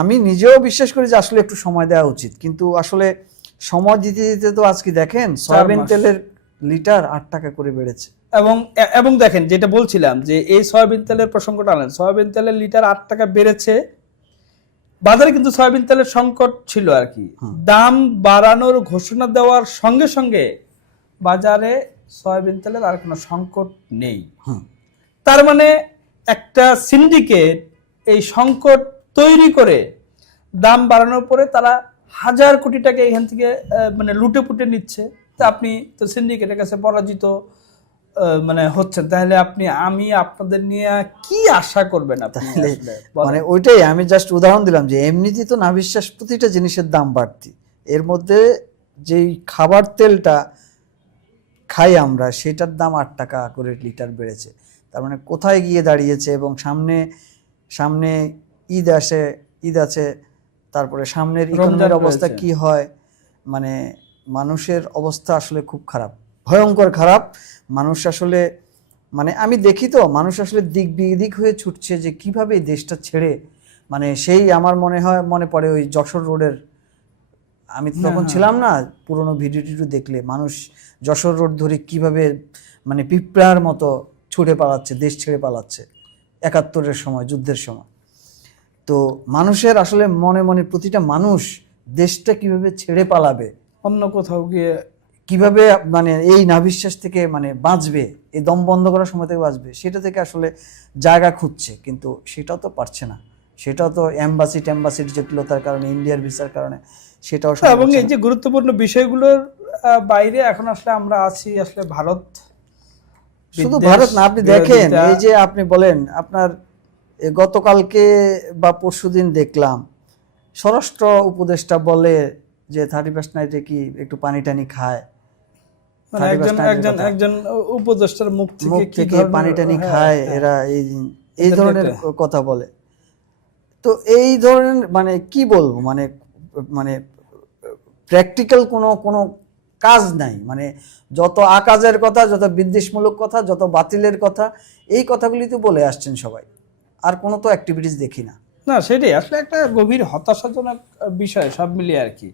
আমি নিজেও বিশ্বাস করি যে আসলে একটু সময় দেওয়া উচিত। কিন্তু আসলে সময় দিতে দিতে তো আজকে দেখেন সয়াবিন তেলের লিটার আট টাকা করে বেড়েছে। এবং এবং দেখেন যেটা বলছিলাম যে এই সয়াবিন তেলের প্রসঙ্গটা আনলেন। সয়াবিন তেলের লিটার আট টাকা বেড়েছে। বাজারে কিন্তু সয়াবিন তেলের সংকট ছিল আর কি। দাম বাড়ানোর ঘোষণা দেওয়ার সঙ্গে সঙ্গে বাজারে সয়াবিন তেলের আর কোনো সংকট নেই। তার মানে একটা সিন্ডিকেট এই সংকট তৈরি করে দাম বাড়ানোর পরে তারা হাজার কোটি টাকা এখান থেকে মানে লুটে পুটে নিচ্ছে। তা আপনি তো সিন্ডিকেটের কাছে পরাজিত মানে হচ্ছেন। তাহলে আপনি আমি আপনাদের নিয়ে কি আশা করবেন মানে ওইটাই আমি জাস্ট উদাহরণ দিলাম যে এমনিতেই তো না বিশ্বাস প্রতিটা জিনিসের দাম বাড়তি। এর মধ্যে যেই খাবার তেলটা খাই আমরা সেটার দাম আট টাকা করে লিটার বেড়েছে। তার মানে কোথায় গিয়ে দাঁড়িয়েছে এবং সামনে সামনে ঈদ আসে ঈদ আছে তারপরে সামনের ইকোনমির অবস্থা। কি হয়? মানে মানুষের অবস্থা আসলে খুব খারাপ ভয়ঙ্কর খারাপ। মানুষ আসলে মানে আমি দেখি তো মানুষ আসলে দিক বিদিক হয়ে ছুটছে যে কীভাবে এই দেশটা ছেড়ে মানে সেই আমার মনে হয় মনে পড়ে ওই যশোর রোডের। আমি তো তখন ছিলাম না পুরোনো ভিডিও টিডিও দেখলে মানুষ যশোর রোড ধরে কীভাবে মানে পিঁপড়ার মতো ছুটে পালাচ্ছে দেশ ছেড়ে পালাচ্ছে। একাত্তরের সময় যুদ্ধের সময়। তো মানুষের আসলে মনে মনে প্রতিটা মানুষ দেশটা কীভাবে ছেড়ে পালাবে? অন্য কোথাও গিয়ে কীভাবে মানে এই নাভিশ্বাস থেকে মানে বাঁচবে এই দম বন্ধ করার সময় থেকে বাঁচবে সেটা থেকে আসলে জায়গা খুঁজছে কিন্তু সেটাও তো পারছে না। সেটাও তো অ্যাম্বাসি ট্যাম্বাসির জটিলতার কারণে ইন্ডিয়ার ভিসার কারণে সেটাও এবং এই যে গুরুত্বপূর্ণ বিষয়গুলোর বাইরে এখন আসলে আমরা আছি আসলে ভারত শুধু ভারত না আপনি দেখেন এই যে আপনি বলেন আপনার গতকালকে বা পরশুদিন দেখলাম স্বরাষ্ট্র উপদেষ্টা বলে যে থার্টি ফার্স্ট নাইটে কি একটু পানি টানি খায়? মানে 31st একজন একজন একজন উপদেষ্টার মুখ থেকে থেকে পানি টানি হ্যাঁ, খায় হ্যাঁ। এরা এই এই ধরনের কথা বলে। তো এই ধরনের মানে কি বলব? মানে মানে প্র্যাকটিক্যাল কোনো কোনো কাজ নাই। মানে যত আকাজের কথা যত বিদ্বেষমূলক কথা যত বাতিলের কথা এই কথাগুলি তো বলে আসছেন সবাই। আর কোনো তো অ্যাক্টিভিটিস দেখি না। না, সেটাই। আসলে একটা গভীর হতাশাজনক বিষয় সব মিলিয়ে আর কি।